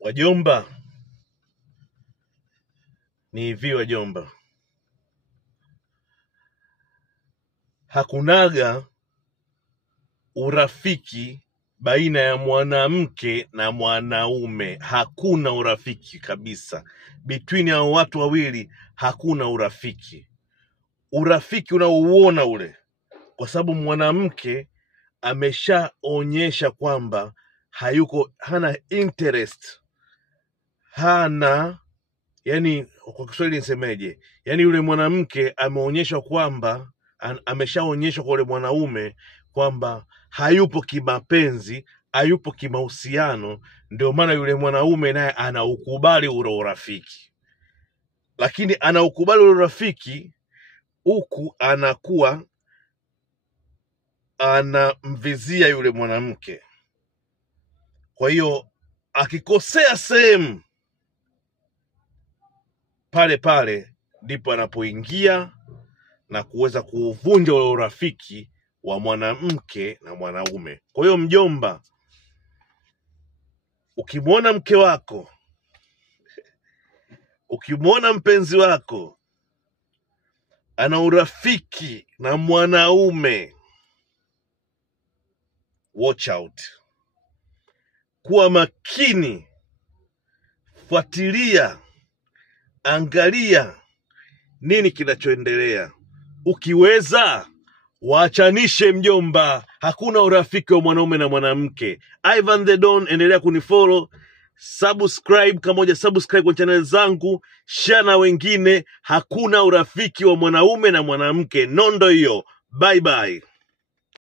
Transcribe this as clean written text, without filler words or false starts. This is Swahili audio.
Wajomba, ni hivi wajomba. Hakunaga urafiki baina ya mwanamke na mwanaume. Hakuna urafiki kabisa. Between ya watu wawili hakuna urafiki. Urafiki unaouona ule, kwa sababu mwanamke ameshaonyesha kwamba hana interest. Yani kwa Kiswahili nisemeje? Yani yule mwanamke ameonyesha kwamba ameshaonyesha kwa yule mwanaume kwamba hayupo kimapenzi, hayupo kimahusiano. Ndio maana yule mwanaume naye anaukubali ule urafiki. Lakini anaukubali ule urafiki huku anakuwa anamvizia yule mwanamke. Kwa hiyo akikosea sehemu, pale ndipo anapoingia na kuweza kuvunja ule urafiki wa mwanamke na mwanaume. Kwa hiyo mjomba, ukimwona mke wako, ukimwona mpenzi wako ana urafiki na mwanaume, watch out. Kuwa makini, fuatilia, angalia nini kinachoendelea. Ukiweza, waachanishe mjomba. Hakuna urafiki wa mwanaume na mwanamke. Ivan the Don, endelea kunifollow, subscribe kama hujasubscribe kwa channel zangu, share na wengine. Hakuna urafiki wa mwanaume na mwanamke. Nondo hiyo. Bye bye.